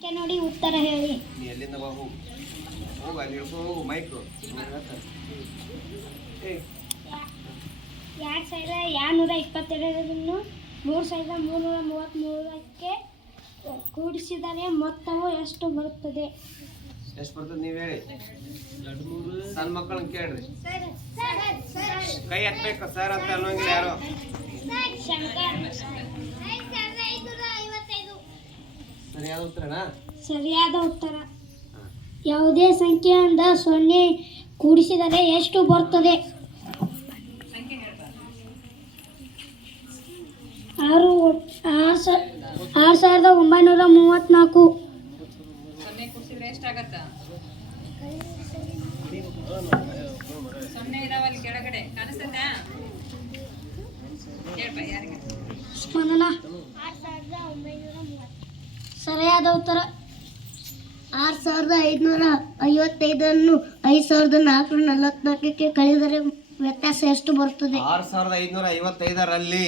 ನೋಡಿ ಉತ್ತರ ಹೇಳಿ. ನೀ ಎಲ್ಲಿಂದ ಬಾ ಹೋಗು. ಹೋಗು ಅಲ್ಲಿ ಇಳ್ಕೊಂಡು ಹೋಗು ಮೈಕು ಎರಡು ನೂರ ಎರಡುನೂರ ಇಪ್ಪತ್ತೆರಡನ್ನು ಮೂರು ಸಾವಿರದ ಮೂರುನೂರ ಮೂವತ್ತ್ಮೂರಕ್ಕೆ ಕೂಡಿಸಿದರೆ ಮೊತ್ತವು ಎಷ್ಟು ಬರುತ್ತದೆ? ಎಷ್ಟು ಬರ್ತದೆ ನೀವು ಹೇಳಿ? ಸಣ್ಣ ಮಕ್ಕಳನ್ನ ಕೇಳ್ರಿ. ಕೈ ಎತ್ತಬೇಕು ಸರ್ ಅಂತ ಅನ್ನೋಂಗಿಲ್ಲ ಯಾರು. ಸರಿಯಾದ ಉತ್ತರನಾ? ಸರಿಯಾದ ಉತ್ತರ. ಯಾವುದೇ ಸಂಖ್ಯೆಯಿಂದ ಸೊನ್ನೆ ಕೂಡಿಸಿದರೆ ಎಷ್ಟು ಬರ್ತದೆ? ಆರು ಆರು ಸಾವಿರದ ಒಂಬೈನೂರ ಯಾರಿಗೆ? ಸ್ಪಂದನ? ಸರಿಯಾದ ಉತ್ತರ. ಆರು ಸಾವಿರದ ಐದುನೂರ ಐವತ್ತೈದನ್ನು ಐದು ಸಾವಿರದ ನಾಲ್ಕುನೂರ ನಲವತ್ನಾಲ್ಕಕ್ಕೆ ಕಳೆದರೆ ವ್ಯತ್ಯಾಸ ಎಷ್ಟು ಬರುತ್ತದೆ? ಆರು ಸಾವಿರದ ಐದುನೂರ ಐವತ್ತೈದರಲ್ಲಿ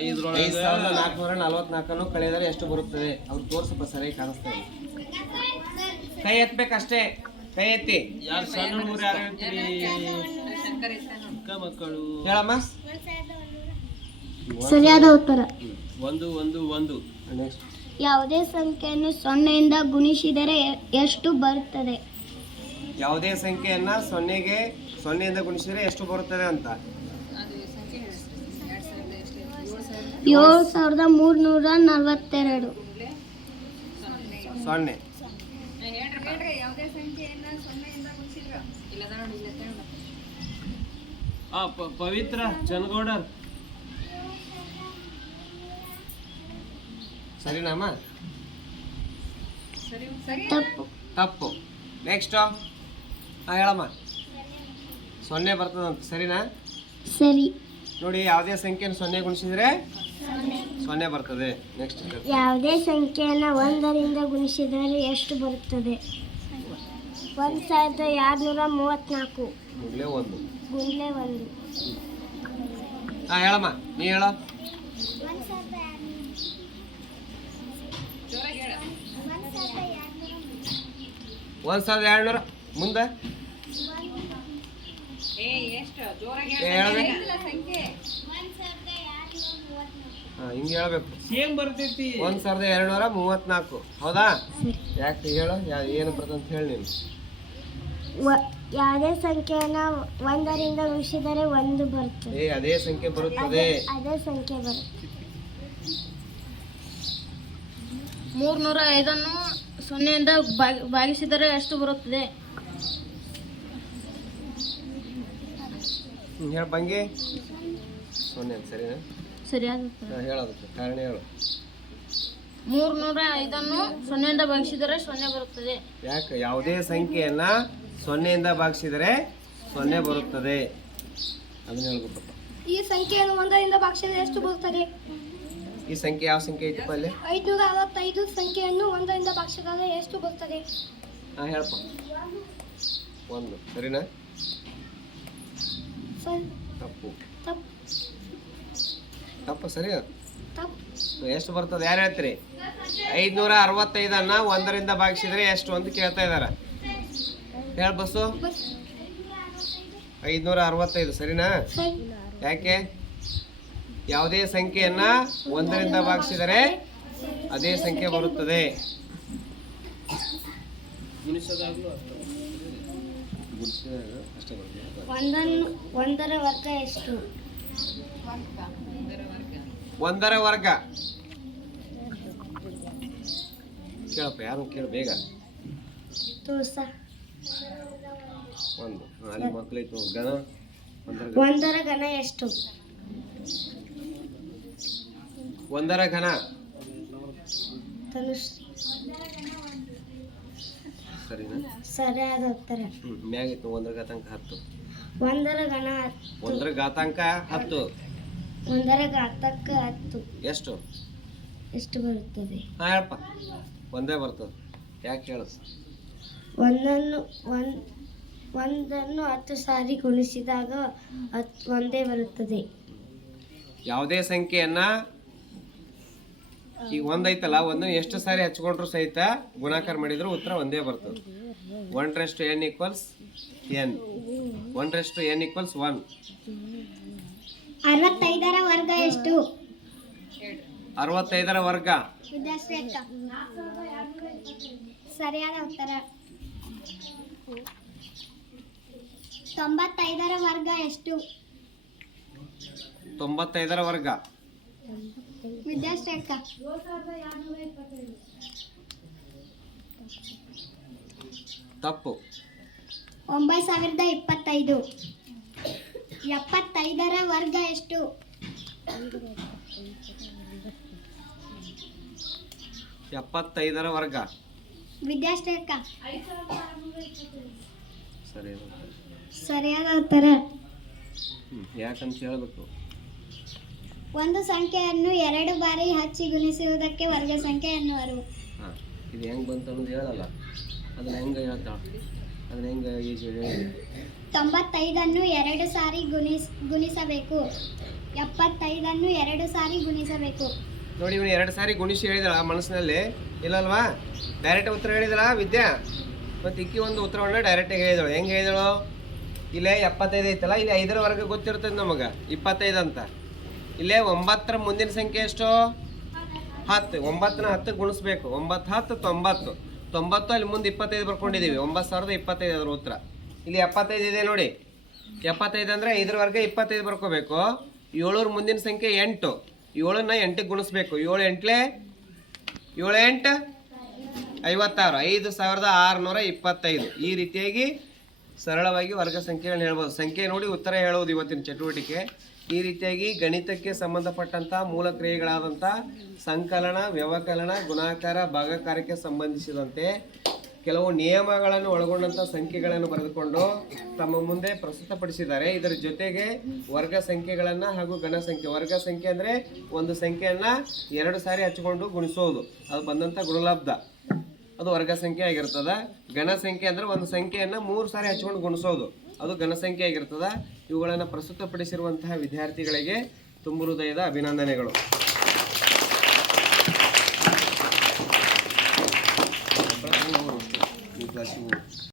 ಐದು ಸಾವಿರದ ನಾಲ್ಕುನೂರ ನಲವತ್ನಾಲ್ಕನ್ನು ಕಳೆದರೆ ಎಷ್ಟು ಬರುತ್ತದೆ? ಅವ್ರು ತೋರಿಸಪ್ಪ ಸರಿಯಾಗಿ ಕಾಣಿಸ್ತಾ ಇದೆ ಕೈ ಎತ್ತಬೇಕಷ್ಟೇ ಕೈ ಎತ್ತಿ. ಯಾರು ಸಣ್ಣ ಹುಡುಗರು ಯಾರು ಹೇಳ್ತೀರಿ? ಶಂಕರ್ ಇರ್ತಾನೆ ಚಿಕ್ಕ ಮಕ್ಕಳು. ಹೇಳಮ್ಮ. ಸರಿಯಾದ ಉತ್ತರ. ಒಂದು ಒಂದು ಒಂದು. ನೆಕ್ಸ್ಟ್ ಯಾವುದೇ ಸಂಖ್ಯೆಯನ್ನು ಸೊನ್ನೆಯಿಂದ ಗುಣಿಸಿದರೆ ಎಷ್ಟು ಬರುತ್ತದೆ? ಯಾವುದೇ ಸಂಖ್ಯೆಯನ್ನ ಸೊನ್ನೆಗೆ ಸೊನ್ನೆಯಿಂದ ಗುಣಿಸಿದರೆ ಎಷ್ಟು ಬರುತ್ತದೆ ಅಂತ? ಏಳು ಸಾವಿರದ ಮೂರ್ನೂರ ನಲವತ್ತೆರಡು. ಸೊನ್ನೆ. ಪವಿತ್ರ ಹೇಳ್ರಿ ಹೇಳ್ರಿ ಯಾವುದೇ ಸಂಖ್ಯೆಯನ್ನ ಸೊನ್ನೆಯಿಂದ ಗುಣಿಸಿದ್ರ ಇಲ್ಲದ ನೋಡಿ ಇಲ್ಲ ತಗೊಂಡು ಆ ಪ- ಪವಿತ್ರ ಚನಗೌಡರ್ ಸರಿನಮ್ಮ ಸರಿ ಸರಿ. ತಪ್ಪು. ತಪ್ಪು. ನೆಕ್ಸ್ಟ್ ಹಾಂ ಹೇಳಮ್ಮ. ಸೊನ್ನೆ ಬರ್ತದಂತ ಸರಿನಾ? ಸರಿ. ನೋಡಿ ಯಾವುದೇ ಸಂಖ್ಯೆನ ಸೊನ್ನೆ ಗುಣಿಸಿದ್ರೆ? ಸೊನ್ನೆ ಬರ್ತದೆ. ನೆಕ್ಸ್ಟ್ ಯಾವುದೇ ಸಂಖ್ಯೆಯನ್ನು ಒಂದರಿಂದ ಗುಣಿಸಿದರೆ ಎಷ್ಟು ಬರುತ್ತದೆ ಒಂದು ಸಾವಿರದ ಎರಡುನೂರ ಮೂವತ್ತ್ನಾಲ್ಕು. ಒಂದು. ಗುಂಡ್ಲೆ ಒಂದು. ಹಾಂ ಹೇಳಮ್ಮ. ನೀ ಹೇಳೋ ಜೋರಾಗಿ ಹೇಳ ಒಂದು ಸಾವಿರದ ಎರಡುನೂರ. ಮುಂದೆ? ಏ ಎಷ್ಟು? ಜೋರಾಗಿ ಏ, ಹೇಳ್ದೆ. ಹೇಳ ಸಂಖ್ಯೆ. ಹಾಂ ಹಿಂಗೆ ಹೇಳ್ಬೇಕು. ಸೇಮ್ ಬರ್ತೈತಿ. ಒಂದು ಸಾವಿರದ ಎರಡುನೂರ ಮೂವತ್ತ್ನಾಲ್ಕು ಹೌದಾ? ಯಾಕೆ ಹೇಳು? ಯಾ ಏನು ಬರ್ತಂತ ಹೇಳಿ ನೀನು. ಯಾವುದೇ ಸಂಖ್ಯೆನ ಒಂದರಿಂದ ಉಳಿಸಿದರೆ ಒಂದು ಬರುತ್ತೆ ಏ ಅದೇ ಸಂಖ್ಯೆ ಬರುತ್ತದೆ. ಅದೇ ಸಂಖ್ಯೆ ಬರುತ್ತೆ. ಮೂರ್ನೂರ ಐದನ್ನು ಸೊನ್ನೆಯಿಂದ ಭಾಗಿ- ಭಾಗಿಸಿದರೆ ಎಷ್ಟು ಬರುತ್ತದೆ. ಬಂಗಿ ಸೊನ್ನೆ ಸರಿನಾ? ಹೇಳೋದಕ್ಕೆ ಕಾರಣ ಹೇಳು. ಮೂರ್ನೂರ ಐದನ್ನು ಸೊನ್ನೆಯಿಂದ ಭಾಗಿಸಿದರೆ ಸೊನ್ನೆ ಬರುತ್ತದೆ. ಯಾಕೆ ಯಾವುದೇ ಸಂಖ್ಯೆಯನ್ನ ಸೊನ್ನೆಯಿಂದ ಭಾಗಿಸಿದರೆ ಸೊನ್ನೆ ಬರುತ್ತದೆ. ಅದನ್ನ ಹೇಳ್ಬೇಕಪ್ಪ ಈ ಸಂಖ್ಯೆಯನ್ನು ಒಂದರಿಂದ ಭಾಗಿಸಿದರೆ ಎಷ್ಟು ಬರುತ್ತದೆ? ಈ ಸಂಖ್ಯೆ ಯಾವ ಸಂಖ್ಯೆ ಐತಪ್ಪ ಅಲ್ಲಿ? ಐದುನೂರ ಅರವತ್ತೈದು ಸಂಖ್ಯೆಯನ್ನು ಒಂದರಿಂದ ಭಾಗಿಸಿದಾಗ ಎಷ್ಟು ಬರ್ತದೆ? ಹಾಂ ಹೇಳಪ್ಪ ಒಂದು. ಸರಿನಾ? ಸರಿ. ತಪ್ಪು. ತಪ್ಪು. ತಪ್ಪು ಸರಿ? ಎಷ್ಟು ಬರ್ತದೆ? ಯಾರು ಹೇಳ್ತೀರಿ? ಐದ್ನೂರ ಅರವತ್ತೈದನ್ನ ಒಂದರಿಂದ ಭಾಗಿಸಿದ್ರೆ ಎಷ್ಟು ಅಂತ ಕೇಳ್ತಾ ಇದಾರ. ಹೇಳ ಬಸ್ಸು. ಐದುನೂರ ಅರವತ್ತೈದು. ಸರಿನಾ? ಯಾಕೆ? ಯಾವುದೇ ಸಂಖ್ಯೆಯನ್ನ ಒಂದರಿಂದ ಭಾಗಿಸಿದರೆ ಅದೇ ಸಂಖ್ಯೆ ಬರುತ್ತದೆ. ಗುಣಿಸೋದಾಗ್ಲೂ ಅಷ್ಟೇ ಬರ್ತದೆ ಒಂದನ್ನು ಒಂದರ ವರ್ಗ ಎಷ್ಟು? ಒಂದರ ವರ್ಗ. ಕೇಳಪ್ಪ ಯಾರು ಕೇಳು ಬೇಗ. ಒಂದು. ಅಲ್ಲಿ ಮಕ್ಕಳೈತು ಘನ. ಒಂದರ ಘನ ಎಷ್ಟು? ಒಂದರ ಘನ. ಸರಿಯಾದ ಉತ್ತರ. ಮ್ಯಾಗಿತ್ತು ಒಂದರ ಘಾತಾಂಕ ಹತ್ತು. ಒಂದರ ಘನ ಒಂದರ ಘಾತಾಂಕ ಹತ್ತು. ಒಂದರ ಘಾತಕ್ಕೆ ಹತ್ತು. ಎಷ್ಟು? ಎಷ್ಟು ಬರುತ್ತದೆ? ಹಾ ಹೇಳಪ್ಪ. ಒಂದೇ ಬರ್ತದೆ. ಯಾಕೆ ಹೇಳು ಒಂದನ್ನು ಒಂದು ಒಂದನ್ನು ಹತ್ತು ಸಾರಿ ಗುಣಿಸಿದಾಗ ಹತ್ ಒಂದೇ ಬರುತ್ತದೆ. ಯಾವುದೇ ಸಂಖ್ಯೆಯನ್ನ ಈಗ ಒಂದೈತಲ್ಲ ಐತಲ್ಲ ಒಂದು ಎಷ್ಟು ಸಾರಿ ಹಚ್ಕೊಂಡ್ರು ಸಹಿತ ಗುಣಾಕಾರ ಮಾಡಿದ್ರು ಉತ್ತರ ಒಂದೇ ಬರ್ತದೆ. One raised n equals n one raised n equals one ಅರವತ್ತೈದರ ವರ್ಗ ಎಷ್ಟು? ಅರವತ್ತೈದರ ವರ್ಗ. ಸರಿಯಾದ ಉತ್ತರ. ತೊಂಬತ್ತೈದರ ವರ್ಗ ಎಷ್ಟು? ತೊಂಬತ್ತೈದರ ವರ್ಗ. ವಿದ್ಯಾಶ್ರೇಷ್ಠ. ತಪ್ಪು. ಒಂಬತ್ತು ಸಾವಿರದ ಇಪ್ಪತ್ತೈದು. ಎಪ್ಪತ್ತೈದರ ವರ್ಗ ಎಷ್ಟು? ಎಪ್ಪತ್ತೈದರ ವರ್ಗ. ವಿದ್ಯಾಶ್ರೇಷ್ಠ. ಸರಿ ಸರಿಯಾದ ಉತ್ತರ. ಹ್ಮ್. ಯಾಕಂತ ಹೇಳ್ಬೇಕು. ಒಂದು ಸಂಖ್ಯೆಯನ್ನು ಎರಡು ಬಾರಿ ಹಚ್ಚಿ ಗುಣಿಸುವುದಕ್ಕೆ ವರ್ಗ ಸಂಖ್ಯೆ ಎನ್ನುವರು. ಹಾ ಇದು ಹೆಂಗ್ ಬಂತು ಅನ್ನೋದು ಹೇಳಲ್ಲ. ಅದನ್ನ ಹೆಂಗ ಹೇಳ್ತಾಳ? ಅದನ್ನ ಹೆಂಗ ಹೇಳಿ? ತೊಂಬತ್ತೈದನ್ನು ಎರಡು ಸಾರಿ ಗುಣಿಸ್ ಗುಣಿಸಬೇಕು. ಎಪ್ಪತ್ತೈದನ್ನು ಎರಡು ಸಾರಿ ಗುಣಿಸಬೇಕು. ನೋಡಿ ಇವನು ಎರಡು ಸಾರಿ ಗುಣಿಸಿ ಹೇಳಿದಳ ಮನಸ್ಸಿನಲ್ಲಿ. ಇಲ್ಲಲ್ವಾ? ಡೈರೆಕ್ಟ್ ಉತ್ತರ ಹೇಳಿದಳ ವಿದ್ಯಾ? ಮತ್ತು ಇಕ್ಕಿ ಒಂದು ಉತ್ತರವನ್ನು ಡೈರೆಕ್ಟ್ ಹೇಳಿದಳು. ಹೆಂಗೆ ಹೇಳಿದಳು? ಇಲ್ಲೇ ಎಪ್ಪತ್ತೈದು ಐತಲ್ಲ ಇಲ್ಲಿ ಐದರ ವರ್ಗ ಗೊತ್ತಿರ್ತದೆ ನಮಗೆ. ಇಪ್ಪತ್ತೈದು ಅಂತ. ಇಲ್ಲೇ ಒಂಬತ್ತರ ಮುಂದಿನ ಸಂಖ್ಯೆ ಎಷ್ಟು? ಹತ್ತು. ಒಂಬತ್ತನ ಹತ್ತು ಗುಣಿಸ್ಬೇಕು. ಒಂಬತ್ತು, ಹತ್ತು, ತೊಂಬತ್ತು. ತೊಂಬತ್ತು ಅಲ್ಲಿ ಮುಂದೆ ಇಪ್ಪತ್ತೈದು ಬರ್ಕೊಂಡಿದ್ದೀವಿ. ಒಂಬತ್ತು ಸಾವಿರದ ಇಪ್ಪತ್ತೈದು ಅದ್ರ ಉತ್ತರ. ಇಲ್ಲಿ ಎಪ್ಪತ್ತೈದು ಇದೆ ನೋಡಿ. ಎಪ್ಪತ್ತೈದು ಅಂದರೆ ಇದ್ರವರೆಗೆ ಇಪ್ಪತ್ತೈದು ಬರ್ಕೋಬೇಕು. ಏಳೂರ ಮುಂದಿನ ಸಂಖ್ಯೆ ಎಂಟು. ಏಳನ್ನ ಎಂಟಿಗೆ ಗುಣಿಸ್ಬೇಕು. ಏಳು ಎಂಟ್ಲೆ ಏಳು ಎಂಟು ಐವತ್ತಾರು. ಐದು ಸಾವಿರದ ಆರುನೂರ ಇಪ್ಪತ್ತೈದು. ಈ ರೀತಿಯಾಗಿ ಸರಳವಾಗಿ ವರ್ಗ ಸಂಖ್ಯೆಗಳನ್ನ ಹೇಳ್ಬೋದು. ಸಂಖ್ಯೆ ನೋಡಿ ಉತ್ತರ ಹೇಳೋದು ಇವತ್ತಿನ ಚಟುವಟಿಕೆ. ಈ ರೀತಿಯಾಗಿ ಗಣಿತಕ್ಕೆ ಸಂಬಂಧಪಟ್ಟಂಥ ಮೂಲ ಕ್ರಿಯೆಗಳಾದಂಥ ಸಂಕಲನ, ವ್ಯವಕಲನ, ಗುಣಾಕಾರ, ಭಾಗಾಕಾರಕ್ಕೆ ಸಂಬಂಧಿಸಿದಂತೆ ಕೆಲವು ನಿಯಮಗಳನ್ನು ಒಳಗೊಂಡಂಥ ಸಂಖ್ಯೆಗಳನ್ನು ಬರೆದುಕೊಂಡು ತಮ್ಮ ಮುಂದೆ ಪ್ರಸ್ತುತಪಡಿಸಿದ್ದಾರೆ. ಇದರ ಜೊತೆಗೆ ವರ್ಗ ಸಂಖ್ಯೆಗಳನ್ನು ಹಾಗೂ ಘನ ಸಂಖ್ಯೆ. ವರ್ಗ ಸಂಖ್ಯೆ ಅಂದರೆ ಒಂದು ಸಂಖ್ಯೆಯನ್ನು ಎರಡು ಸಾರಿ ಹಚ್ಕೊಂಡು ಗುಣಿಸೋದು. ಅದು ಬಂದಂಥ ಗುಣಲಬ್ಧ. ಅದು ವರ್ಗ ಸಂಖ್ಯೆ ಆಗಿರ್ತದ. ಘನ ಸಂಖ್ಯೆ ಅಂದ್ರೆ ಒಂದು ಸಂಖ್ಯೆಯನ್ನು ಮೂರು ಸಾರಿ ಹಚ್ಕೊಂಡು ಗುಣಿಸೋದು. ಅದು ಘನ ಸಂಖ್ಯೆ ಆಗಿರ್ತದ. ಇವುಗಳನ್ನು ಪ್ರಸ್ತುತಪಡಿಸಿರುವಂತಹ ವಿದ್ಯಾರ್ಥಿಗಳಿಗೆ ತುಂಬ ಹೃದಯದ ಅಭಿನಂದನೆಗಳು.